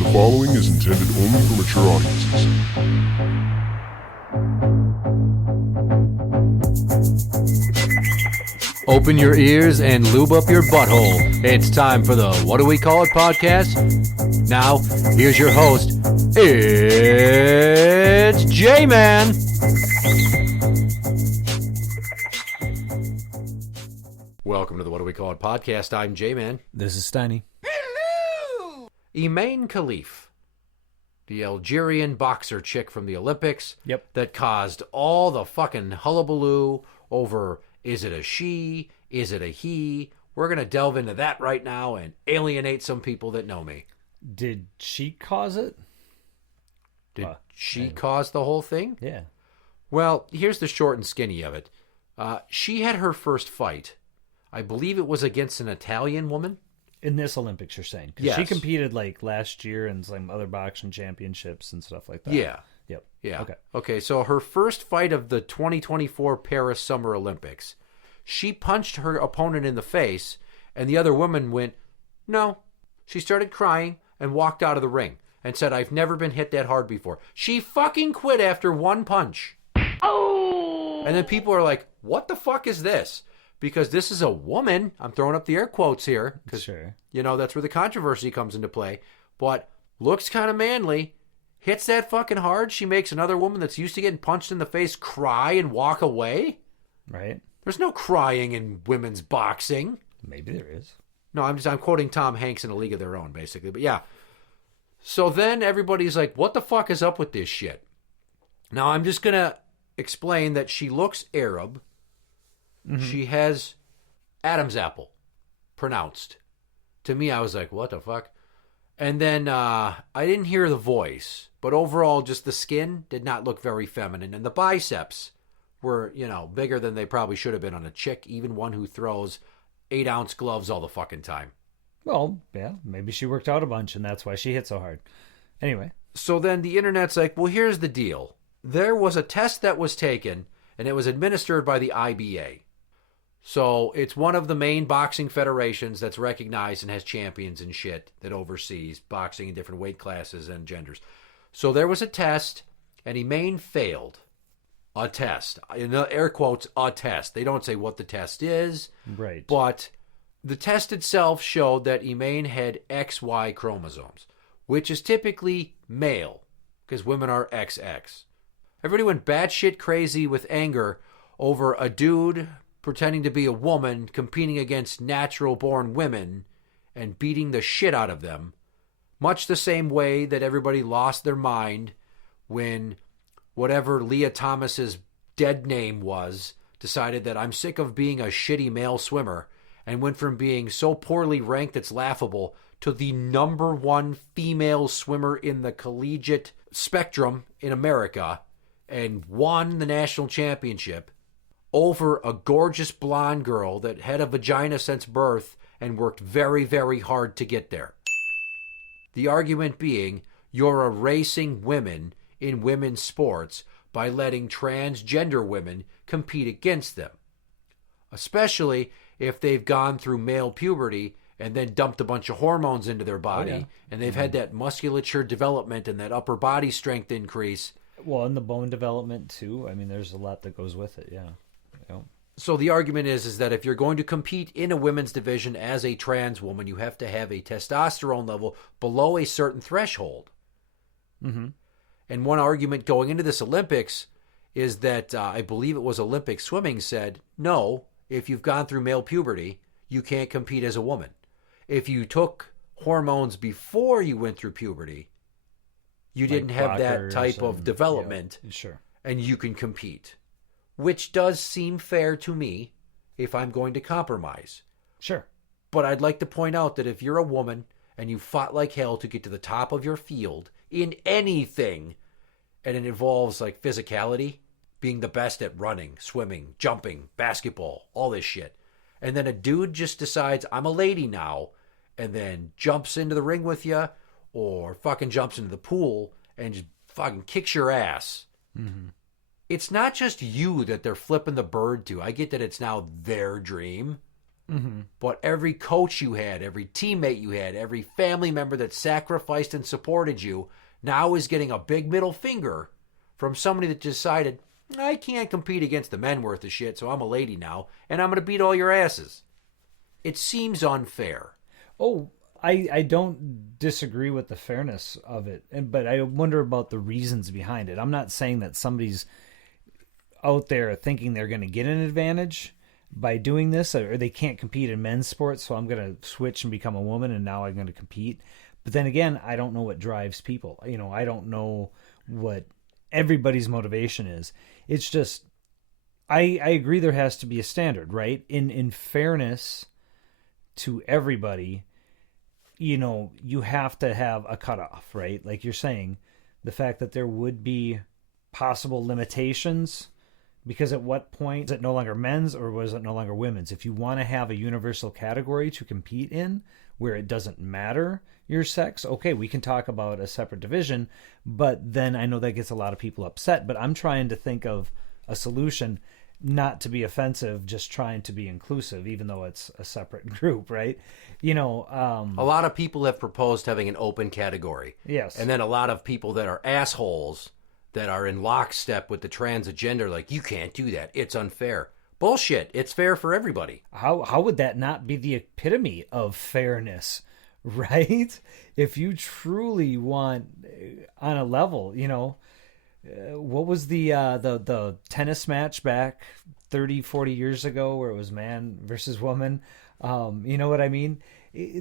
The following is intended only for mature audiences. Open your ears and lube up your butthole. It's time for the What Do We Call It podcast. Now, here's your host. It's Jmann. Welcome to the What Do We Call It podcast. I'm Jmann. This is Steiny. Imane Khelif, the Algerian boxer chick from the Olympics. Yep. That caused all the fucking hullabaloo over, is it a she? Is it a he? We're going to delve into that right now and alienate some people that know me. Did she cause it? Did she cause the whole thing? Yeah. Well, here's the short and skinny of it. She had her first fight. I believe it was against an Italian woman. In this Olympics, you're saying? Because Yes. she competed like last year in some other boxing championships and stuff like that. Yeah. Yep. Yeah. Okay. Okay, so her first fight of the 2024 Paris Summer Olympics, she punched her opponent in the face, and the other woman went, no. She started crying and walked out of the ring and said, I've never been hit that hard before. She fucking quit after one punch. Oh! And then people are like, what the fuck is this? Because this is a woman. I'm throwing up the air quotes here. Because, Sure. you know, that's where the controversy comes into play. But looks kind of manly. Hits that fucking hard. She makes another woman that's used to getting punched in the face cry and walk away. Right? There's no crying in women's boxing. Maybe there is. No, I'm quoting Tom Hanks in A League of Their Own, basically. But yeah. So then everybody's like, what the fuck is up with this shit? Now I'm just going to explain that she looks Arab. Mm-hmm. She has Adam's apple pronounced. To me, I was like, what the fuck? And then I didn't hear the voice, but overall, just the skin did not look very feminine. And the biceps were, you know, bigger than they probably should have been on a chick, even one who throws 8-ounce gloves all the fucking time. Well, yeah, maybe she worked out a bunch and that's why she hit so hard. Anyway. So then the internet's like, well, here's the deal. There was a test that was taken, and it was administered by the IBA. So it's one of the main boxing federations that's recognized and has champions and shit that oversees boxing in different weight classes and genders. So there was a test, and Imane failed a test. In air quotes, a test. They don't say what the test is. Right. But the test itself showed that Imane had XY chromosomes, which is typically male, because women are XX. Everybody went batshit crazy with anger over a dude pretending to be a woman competing against natural-born women and beating the shit out of them, much the same way that everybody lost their mind when whatever Leah Thomas's dead name was decided that I'm sick of being a shitty male swimmer and went from being so poorly ranked it's laughable to the number one female swimmer in the collegiate spectrum in America and won the national championship over a gorgeous blonde girl that had a vagina since birth and worked very, very hard to get there. The argument being, you're erasing women in women's sports by letting transgender women compete against them, especially if they've gone through male puberty and then dumped a bunch of hormones into their body, and they've had that musculature development and that upper body strength increase. Well, and the bone development too. I mean, there's a lot that goes with it, yeah. So the argument is that if you're going to compete in a women's division as a trans woman, you have to have a testosterone level below a certain threshold. Mm-hmm. And one argument going into this Olympics is that I believe it was Olympic swimming said, no, if you've gone through male puberty, you can't compete as a woman. If you took hormones before you went through puberty, you didn't have that type of development, sure, and you can compete. Which does seem fair to me if I'm going to compromise. Sure. But I'd like to point out that if you're a woman and you fought like hell to get to the top of your field in anything, and it involves like physicality, being the best at running, swimming, jumping, basketball, all this shit, and then a dude just decides, I'm a lady now, and then jumps into the ring with you, or fucking jumps into the pool and just fucking kicks your ass. Mm-hmm. It's not just you that they're flipping the bird to. I get that it's now their dream. But every coach you had, every teammate you had, every family member that sacrificed and supported you now is getting a big middle finger from somebody that decided, I can't compete against the men worth of shit, so I'm a lady now, and I'm going to beat all your asses. It seems unfair. Oh, I don't disagree with the fairness of it, but I wonder about the reasons behind it. I'm not saying that somebody's out there thinking they're going to get an advantage by doing this, or they can't compete in men's sports, so I'm going to switch and become a woman, and now I'm going to compete. But then again, I don't know what drives people. You know, I don't know what everybody's motivation is. It's just, I agree there has to be a standard, right? In fairness to everybody, you know, you have to have a cutoff, right? Like you're saying, the fact that there would be possible limitations, because at what point is it no longer men's or was it no longer women's? If you want to have a universal category to compete in where it doesn't matter your sex, okay, we can talk about a separate division, but then I know that gets a lot of people upset, but I'm trying to think of a solution, not to be offensive, just trying to be inclusive, even though it's a separate group, right? You know, a lot of people have proposed having an open category. Yes. And then a lot of people that are assholes that are in lockstep with the trans agenda, like, you can't do that. It's unfair. Bullshit. It's fair for everybody. How would that not be the epitome of fairness, right? If you truly want on a level, you know, what was the tennis match back 30, 40 years ago where it was man versus woman? You know what I mean?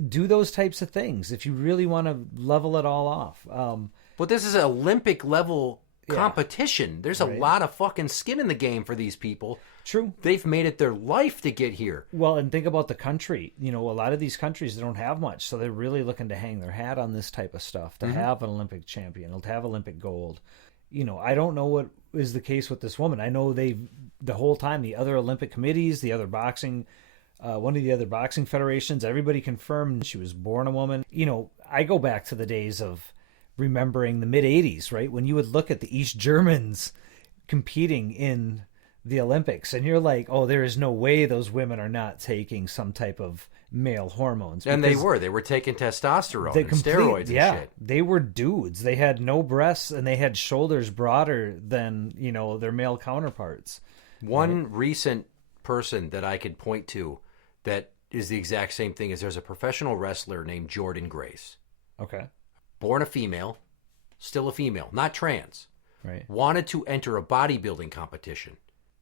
Do those types of things if you really want to level it all off. But this is an Olympic level competition. There's a lot of fucking skin in the game for these people. True. They've made it their life to get here. Well, and think about the country. You know, a lot of these countries don't have much, so they're really looking to hang their hat on this type of stuff, to have an Olympic champion, to have Olympic gold. You know, I don't know what is the case with this woman. I know the whole time, the other Olympic committees, the other boxing, one of the other boxing federations, everybody confirmed she was born a woman. You know, I go back to the days of remembering the mid-'80s, right? When you would look at the East Germans competing in the Olympics, and you're like, oh, there is no way those women are not taking some type of male hormones. And they were taking testosterone and steroids and shit. They were dudes. They had no breasts and they had shoulders broader than, you know, their male counterparts. One recent person that I could point to that is the exact same thing is there's a professional wrestler named Jordan Grace. Okay. Born a female, still a female, not trans. Right. Wanted to enter a bodybuilding competition.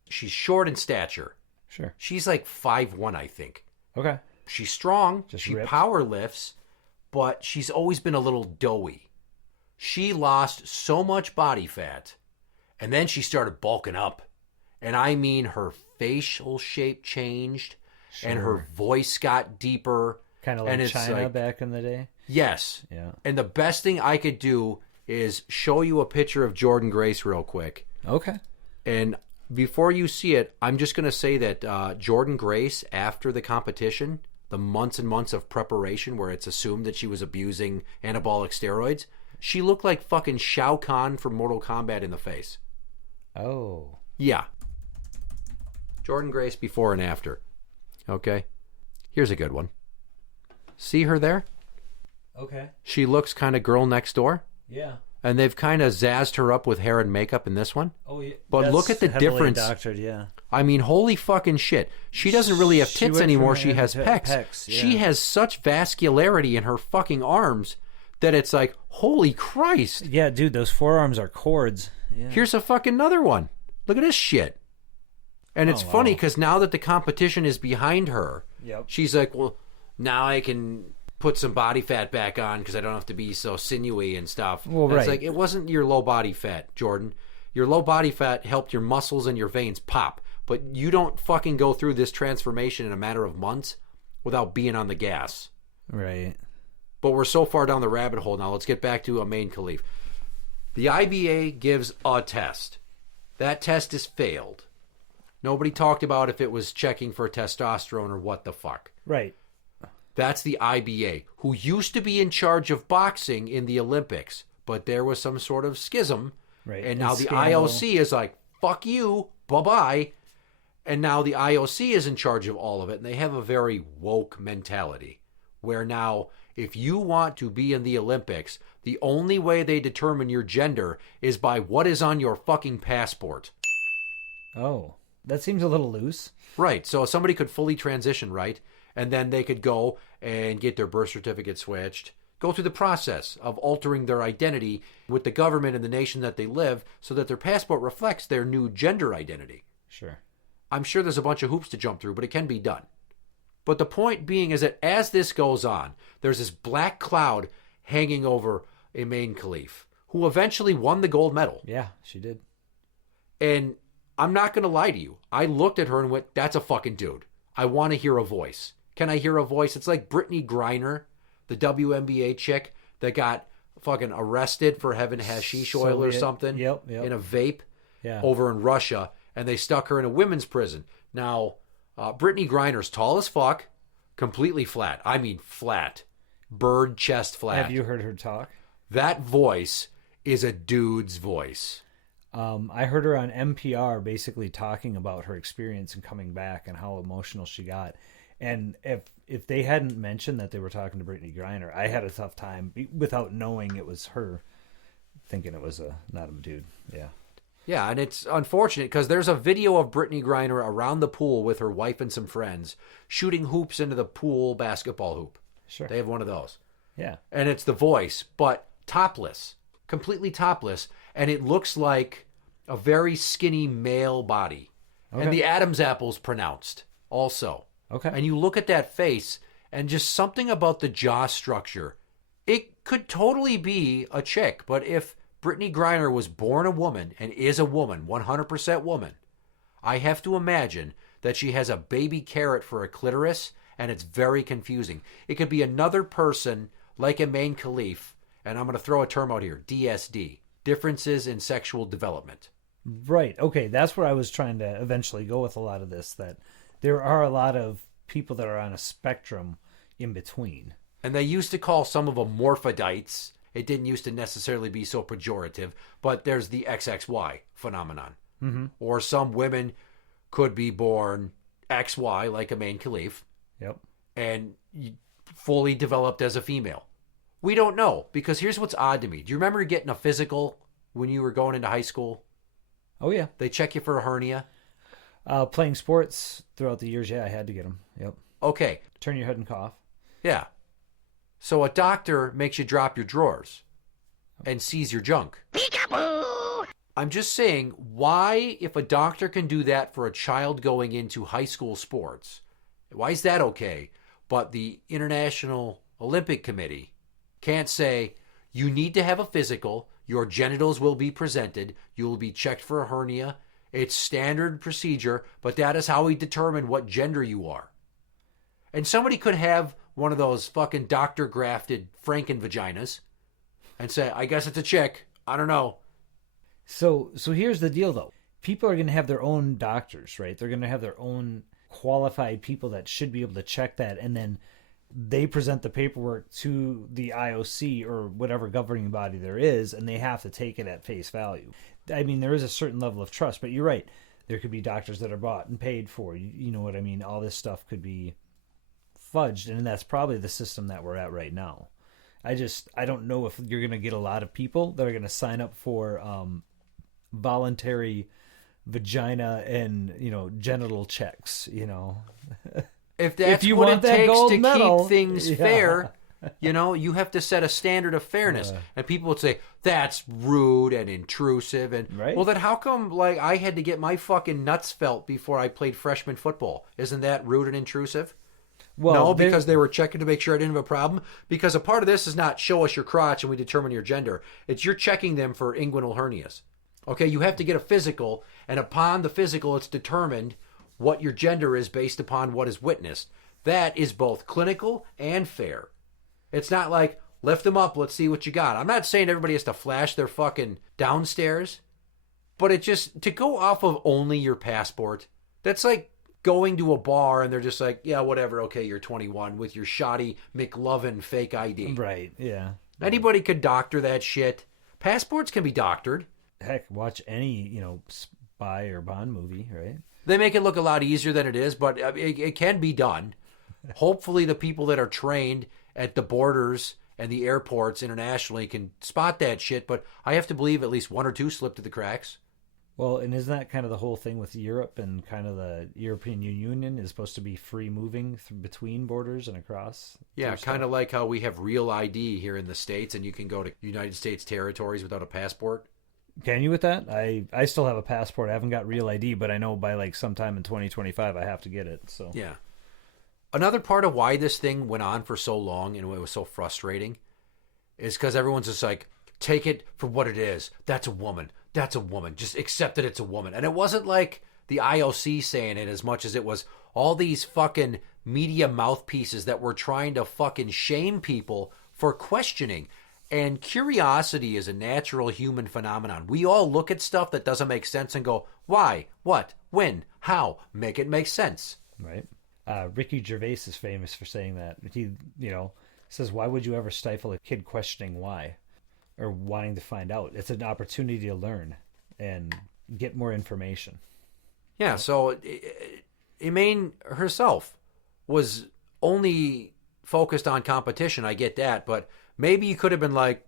She's short in stature. Sure. She's like 5'1", I think. Okay. She's strong. She ripped. power lifts, but she's always been a little doughy. She lost so much body fat, and then she started bulking up. And I mean, her facial shape changed, and her voice got deeper. Kind of like China back in the day. Yes. Yeah. And the best thing I could do is show you a picture of Jordan Grace real quick. Okay. And before you see it, I'm just going to say that Jordan Grace, after the competition, the months and months of preparation where it's assumed that she was abusing anabolic steroids, she looked like fucking Shao Kahn from Mortal Kombat in the face. Oh. Yeah. Jordan Grace before and after. Okay. Here's a good one. See her there? Okay. She looks kind of girl next door. Yeah. And they've kind of zazzed her up with hair and makeup in this one. Oh, yeah. But look at the difference. Doctored, yeah. I mean, holy fucking shit. She doesn't really have tits anymore. She has pecs. Yeah. She has such vascularity in her fucking arms that it's like, holy Christ. Yeah, dude, those forearms are cords. Yeah. Here's a fucking another one. Look at this shit. And it's funny because now that the competition is behind her, she's like, well, now I can put some body fat back on because I don't have to be so sinewy and stuff. Well, It's like, it wasn't your low body fat, Jordan. Your low body fat helped your muscles and your veins pop. But you don't fucking go through this transformation in a matter of months without being on the gas. Right. But we're so far down the rabbit hole now. Let's get back to Imane Khelif. The IBA gives a test. That test is failed. Nobody talked about if it was checking for testosterone or what the fuck. Right. That's the IBA, who used to be in charge of boxing in the Olympics, but there was some sort of schism. Right. And now the IOC is like, fuck you, bye-bye. And now the IOC is in charge of all of it, and they have a very woke mentality where now if you want to be in the Olympics, the only way they determine your gender is by what is on your fucking passport. Oh, that seems a little loose. Right. So somebody could fully transition, right? And then they could go and get their birth certificate switched, go through the process of altering their identity with the government and the nation that they live so that their passport reflects their new gender identity. Sure. I'm sure there's a bunch of hoops to jump through, but it can be done. But the point being is that as this goes on, there's this black cloud hanging over Imane Khelif, who eventually won the gold medal. Yeah, she did. And I'm not going to lie to you. I looked at her and went, that's a fucking dude. I want to hear a voice. Can I hear a voice? It's like Brittany Griner, the WNBA chick that got fucking arrested for having hashish oil or something in a vape over in Russia, and they stuck her in a women's prison. Now, Brittany Griner's tall as fuck, completely flat. I mean flat. Bird chest flat. Have you heard her talk? That voice is a dude's voice. I heard her on NPR basically talking about her experience and coming back and how emotional she got. And if they hadn't mentioned that they were talking to Brittany Griner, I had a tough time without knowing it was her, thinking it was not a dude. Yeah. Yeah, and it's unfortunate because there's a video of Brittany Griner around the pool with her wife and some friends shooting hoops into the pool basketball hoop. Sure. They have one of those. Yeah. And it's the voice, but topless, completely topless, and it looks like a very skinny male body. Okay. And the Adam's apple's pronounced also. Okay. And you look at that face and just something about the jaw structure. It could totally be a chick, but if Brittany Griner was born a woman and is a woman, 100% woman, I have to imagine that she has a baby carrot for a clitoris, and it's very confusing. It could be another person like Imane Khelif, and I'm going to throw a term out here, DSD, differences in sexual development. Right. Okay, that's where I was trying to eventually go with a lot of this, that there are a lot of people that are on a spectrum in between. And they used to call some of them morphodites. It didn't used to necessarily be so pejorative, but there's the XXY phenomenon. Mm-hmm. Or some women could be born XY, like Imane Khelif, and fully developed as a female. We don't know, because here's what's odd to me. Do you remember getting a physical when you were going into high school? Oh, yeah. They check you for a hernia? Playing sports throughout the years, yeah, I had to get them. Yep. Okay. Turn your head and cough. Yeah. So a doctor makes you drop your drawers and sees your junk. Peekaboo! I'm just saying, why, if a doctor can do that for a child going into high school sports, why is that okay? But the International Olympic Committee can't say, you need to have a physical, your genitals will be presented, you will be checked for a hernia, it's standard procedure, but that is how we determine what gender you are. And somebody could have one of those fucking doctor-grafted Franken vaginas and say, I guess it's a chick. I don't know. So here's the deal, though. People are going to have their own doctors, right? They're going to have their own qualified people that should be able to check that, and then they present the paperwork to the IOC or whatever governing body there is, and they have to take it at face value. I mean, there is a certain level of trust, but you're right. There could be doctors that are bought and paid for. You know what I mean? All this stuff could be fudged, and that's probably the system that we're at right now. I don't know if you're going to get a lot of people that are going to sign up for voluntary vagina and genital checks. If that's you what want it that takes gold to medal, keep things fair, you have to set a standard of fairness. And people would say that's rude and intrusive. And right. Well, then how come I had to get my fucking nuts felt before I played freshman football? Isn't that rude and intrusive? Well, no, because they were checking to make sure I didn't have a problem. Because a part of this is not show us your crotch and we determine your gender. It's you're checking them for inguinal hernias. Okay, you have to get a physical, and upon the physical, it's determined what your gender is based upon what is witnessed. That is both clinical and fair. It's not like, lift them up, let's see what you got. I'm not saying everybody has to flash their fucking downstairs, but it just, to go off of only your passport, that's like going to a bar and they're just like, yeah, whatever, okay, you're 21 with your shoddy McLovin fake ID. Right, yeah. Anybody could doctor that shit. Passports can be doctored. Heck, watch any, spy or Bond movie, right? They make it look a lot easier than it is, but it can be done. Hopefully the people that are trained at the borders and the airports internationally can spot that shit, but I have to believe at least one or two slipped through the cracks. Well, and isn't that kind of the whole thing with Europe and kind of the European Union is supposed to be free moving between borders and across? Yeah, kind of like how we have Real ID here in the States and you can go to United States territories without a passport. Can you with that? I still have a passport. I haven't got Real ID, but I know by like sometime in 2025 I have to get it. So yeah. Another part of why this thing went on for so long and it was so frustrating is because everyone's just like, take it for what it is. That's a woman. That's a woman. Just accept that it's a woman. And it wasn't like the IOC saying it as much as it was all these fucking media mouthpieces that were trying to fucking shame people for questioning. And curiosity is a natural human phenomenon. We all look at stuff that doesn't make sense and go, why, what, when, how, make it make sense. Right. Ricky Gervais is famous for saying that. He, says, why would you ever stifle a kid questioning why? Or wanting to find out. It's an opportunity to learn and get more information. Yeah, so Imane herself was only focused on competition. I get that, but maybe you could have been like,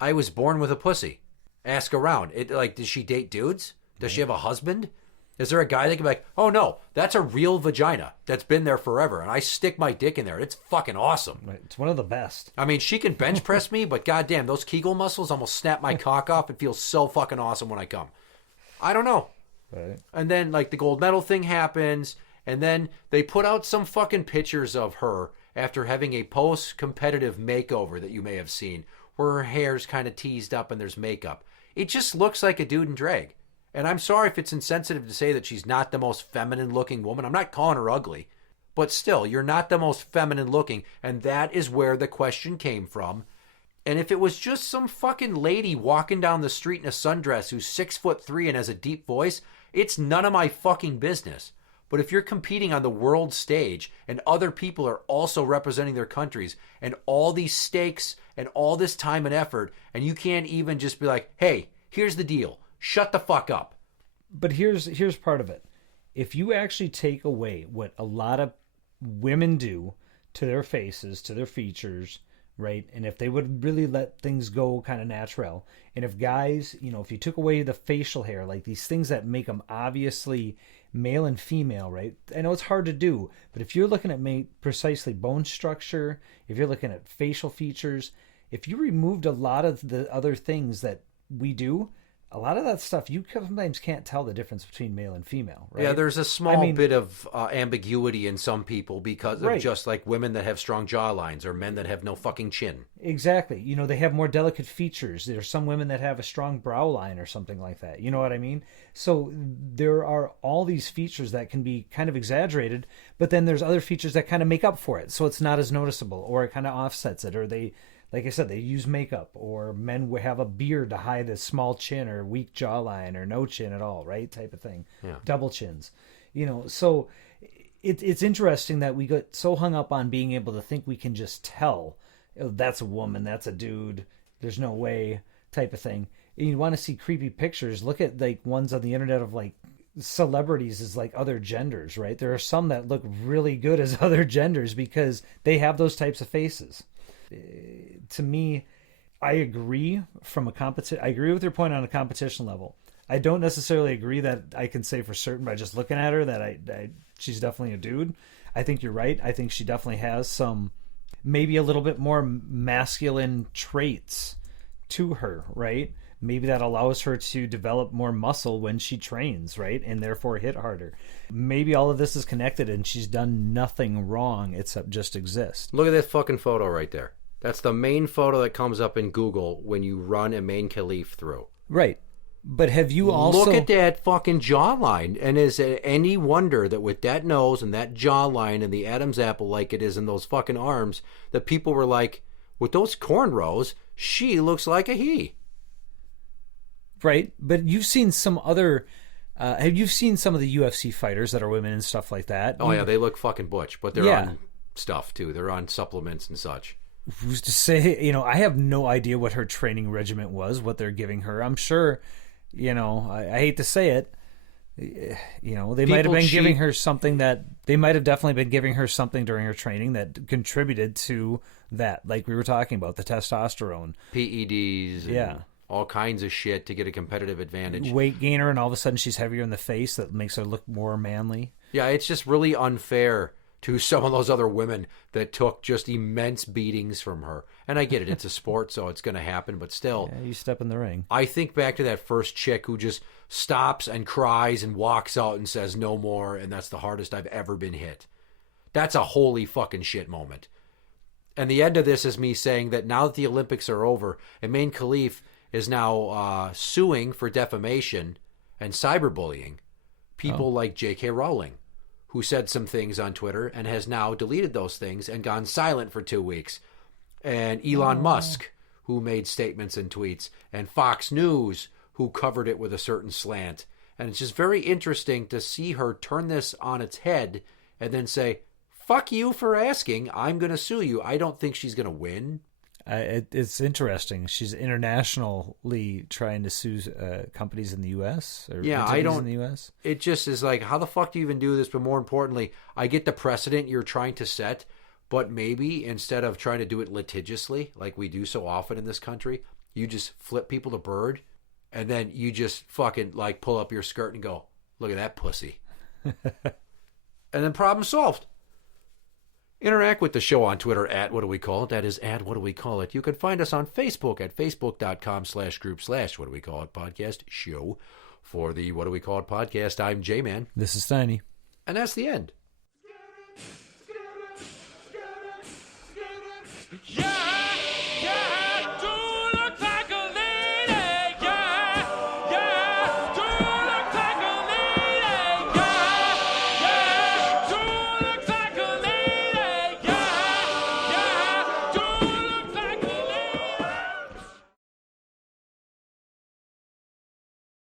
I was born with a pussy. Ask around. Does she date dudes? Does she have a husband? Is there a guy that can be like, oh no, that's a real vagina that's been there forever, and I stick my dick in there. It's fucking awesome. Right. It's one of the best. I mean, she can bench press me, but goddamn, those Kegel muscles almost snap my cock off. It feels so fucking awesome when I come. I don't know. Right. And then, the gold medal thing happens, and then they put out some fucking pictures of her after having a post-competitive makeover that you may have seen, where her hair's kind of teased up and there's makeup. It just looks like a dude in drag. And I'm sorry if it's insensitive to say that she's not the most feminine-looking woman. I'm not calling her ugly. But still, you're not the most feminine-looking, and that is where the question came from. And if it was just some fucking lady walking down the street in a sundress who's 6'3" and has a deep voice, it's none of my fucking business. But if you're competing on the world stage and other people are also representing their countries and all these stakes and all this time and effort, and you can't even just be like, hey, here's the deal. Shut the fuck up. But here's part of it. If you actually take away what a lot of women do to their faces, to their features, right? And if they would really let things go kind of natural, and if guys, if you took away the facial hair, like these things that make them obviously male and female, right? I know it's hard to do, but if you're looking at precisely bone structure, if you're looking at facial features, if you removed a lot of the other things that we do, a lot of that stuff, you sometimes can't tell the difference between male and female, right? Yeah, there's a small bit of ambiguity in some people because of just like women that have strong jawlines or men that have no fucking chin. Exactly. They have more delicate features. There's some women that have a strong brow line or something like that. You know what I mean? So there are all these features that can be kind of exaggerated, but then there's other features that kind of make up for it. So it's not as noticeable, or it kind of offsets it, or they... Like I said, they use makeup, or men would have a beard to hide a small chin or weak jawline or no chin at all, right? Type of thing. Yeah. Double chins. So it's interesting that we get so hung up on being able to think we can just tell, that's a woman, that's a dude, there's no way type of thing. And you want to see creepy pictures, look at ones on the internet of celebrities as other genders, right? There are some that look really good as other genders because they have those types of faces. To me, I agree I agree with your point on a competition level. I don't necessarily agree that I can say for certain by just looking at her that she's definitely a dude. I think you're right. I think she definitely has some, maybe a little bit more masculine traits to her, right? Maybe that allows her to develop more muscle when she trains, right? And therefore hit harder. Maybe all of this is connected and she's done nothing wrong except just exist. Look at that fucking photo right there. That's the main photo that comes up in Google when you run Imane Khelif through. Right. But have you also... Look at that fucking jawline. And is it any wonder that with that nose and that jawline and the Adam's apple like it is in those fucking arms, that people were like, with those cornrows, she looks like a he. Right. But you've seen some other... have you seen some of the UFC fighters that are women and stuff like that? Oh, yeah, they look fucking butch. But they're on stuff, too. They're on supplements and such. Who's to say, I have no idea what her training regimen was, what they're giving her. I'm sure, I hate to say it, You know, they might have been giving her something that they might have definitely been giving her something during her training that contributed to that. Like we were talking about, the testosterone, PEDs, and all kinds of shit to get a competitive advantage. Weight gainer, and all of a sudden she's heavier in the face. That makes her look more manly. Yeah, it's just really unfair to some of those other women that took just immense beatings from her. And I get it, it's a sport, so it's going to happen, but still. Yeah, you step in the ring. I think back to that first chick who just stops and cries and walks out and says no more, and that's the hardest I've ever been hit. That's a holy fucking shit moment. And the end of this is me saying that now that the Olympics are over, Imane Khelif is now suing for defamation and cyberbullying people like J.K. Rowling, who said some things on Twitter and has now deleted those things and gone silent for 2 weeks. And Elon Musk, who made statements and tweets, and Fox News, who covered it with a certain slant. And it's just very interesting to see her turn this on its head and then say, fuck you for asking, I'm going to sue you. I don't think she's going to win. It's interesting. She's internationally trying to sue companies in the U.S. or entities in the U.S. It just is like, how the fuck do you even do this? But more importantly, I get the precedent you're trying to set, but maybe instead of trying to do it litigiously, like we do so often in this country, you just flip people the bird, and then you just fucking like pull up your skirt and go, look at that pussy. And then problem solved. Interact with the show on Twitter at What Do We Call It? That is at What Do We Call It? You can find us on Facebook at facebook.com/group/What Do We Call It podcast show. For the What Do We Call It podcast, I'm Jmann. This is Tiny. And that's the end. Yeah!